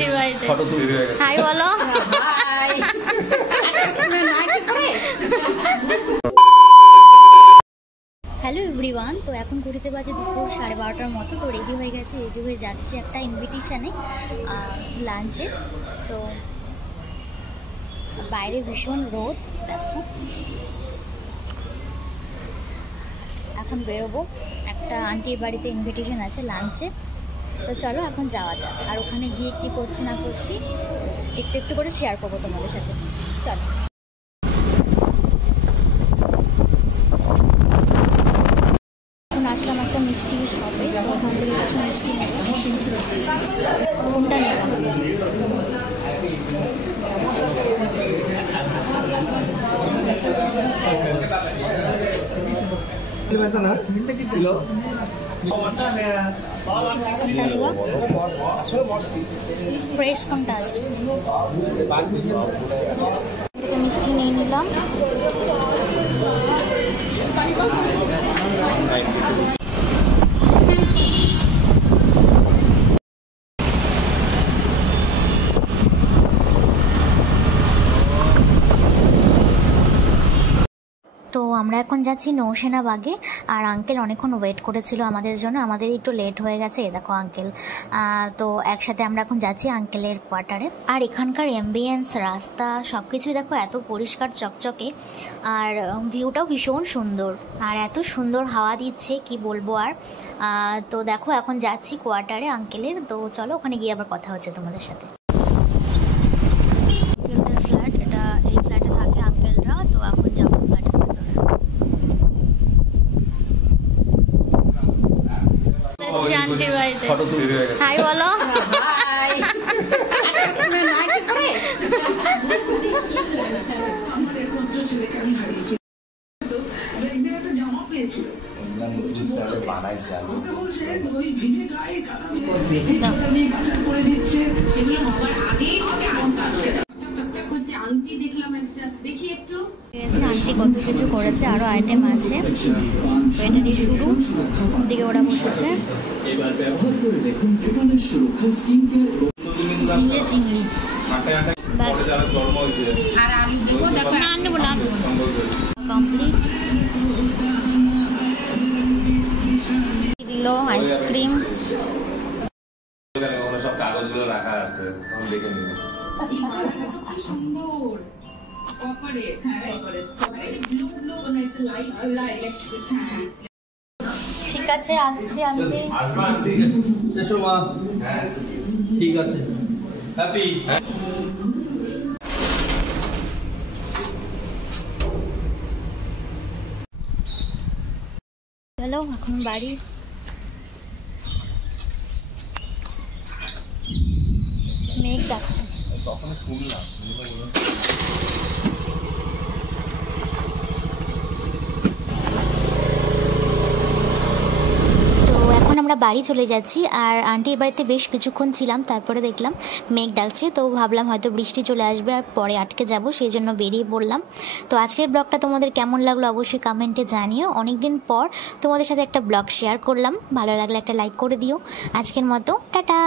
আন্টির বাড়িতে হাই বলো। হ্যালো এভরিওয়ান, তো এখন ঘুরতে বাজে দুপুর 12:30টার মতো। তো রেডি হয়ে গেছে, রেডি হয়ে যাচ্ছি একটা ইনভিটেশনে লাঞ্চে। তো বাইরে ভীষণ রোদ, দেখো এখন বেরোবো, একটা আন্টির বাড়িতে ইনভিটেশন আছে লাঞ্চে। তো চলো এখন যাওয়া যাক, আর ওখানে গিয়ে কী করছি না করছি একটু একটু করে শেয়ার করবো তোমাদের সাথে। চলো। এখন আসলাম একটা মিষ্টি শপে, ওখান থেকে কিছু মিষ্টি নেব। কোনটা নেব? ফ্রেশ কোনটা আছে? মিষ্টি নিয়ে নিলাম। তো আমরা এখন যাচ্ছি নৌসেনা বাগে, আর আঙ্কেল অনেকক্ষণ ওয়েট করেছিল আমাদের জন্য, আমাদের একটু লেট হয়ে গেছে। দেখো আঙ্কেল, তো একসাথে আমরা এখন যাচ্ছি আঙ্কেলের কোয়ার্টারে। আর এখানকার অ্যাম্বিয়েন্স, রাস্তা সব কিছুই দেখো এত পরিষ্কার চকচকে, আর ভিউটাও ভীষণ সুন্দর, আর এত সুন্দর হাওয়া দিচ্ছে কি বলবো আর। তো দেখো এখন যাচ্ছি কোয়ার্টারে আঙ্কেলের। তো চলো ওখানে গিয়ে আবার কথা হচ্ছে তোমাদের সাথে। ফ্ল্যাট এটা, এই ফ্ল্যাটে থাকে আঙ্কেলরা। তো এখন যাবো ফ্ল্যাটের ভেতরে। আন্টির বাড়িতে হাই বলো। আন্টি কত কিছু করেছে, আরো আইটেম আছে। এটা দিয়ে শুরু, দিকে ওরা বসেছে ঝিঙে চিংড়ি। কমপ্লিট দিল আইসক্রিম। সব কাগজগুলো রাখা আছে, দেখে নিন। সুন্দর ঠিক আছে, আসছি আন্টি। ঠিক আছে, হ্যাপি। চলো এখন বাড়ি। মেঘ ডাকছে। আমরা বাড়ি চলে যাচ্ছি, আর আন্টির বাড়িতে বেশ কিছুক্ষণ ছিলাম, তারপরে দেখলাম মেঘ ডাকছে। তো ভাবলাম হয়তো বৃষ্টি চলে আসবে আর পরে আটকে যাব, সেই জন্য বেরিয়ে পড়লাম। তো আজকের ব্লগটা তোমাদের কেমন লাগলো অবশ্যই কমেন্টে জানিও। অনেকদিন পর তোমাদের সাথে একটা ব্লগ শেয়ার করলাম, ভালো লাগলে একটা লাইক করে দিও। আজকের মতো টাটা।